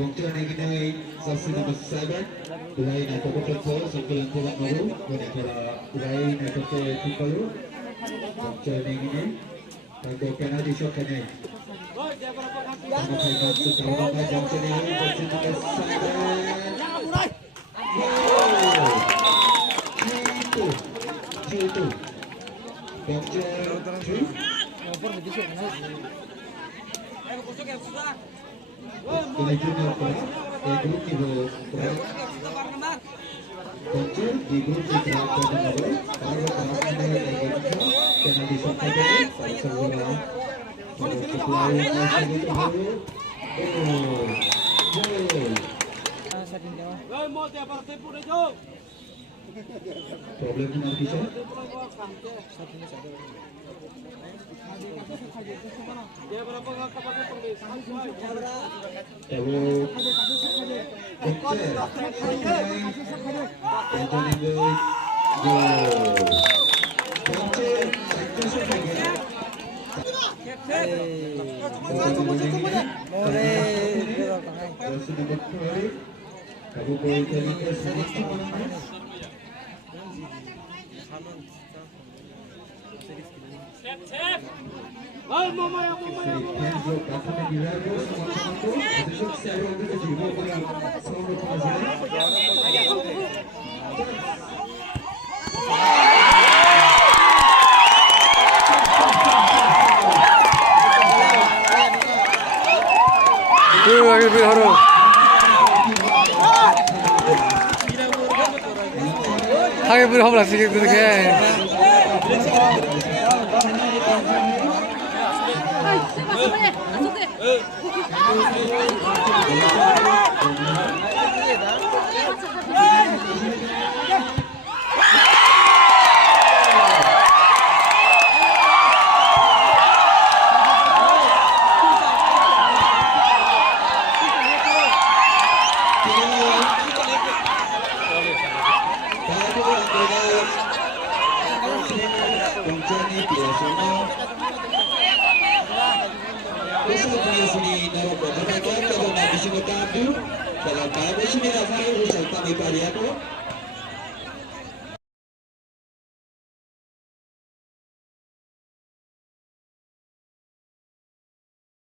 공전에기는 서스 넘버 7 Ulaina Tokopeto Sekian Tulang Maru Wanita Ulaina Tokopeto Tukalu 공전에기는 Tago penalty shot kene Sama Kaiman Sutrawana 공전에기는 Bocin nomor 7 G2 Kena junior grup Koncer di grup di terakhir nomor baru terakhir kena disampaikan pada sebuah sebuah problem benar bisa dia berapa kakak pakai tulis Hai beri hamba sih gitu kan. Dalam bahasa Indonesia, kami pariato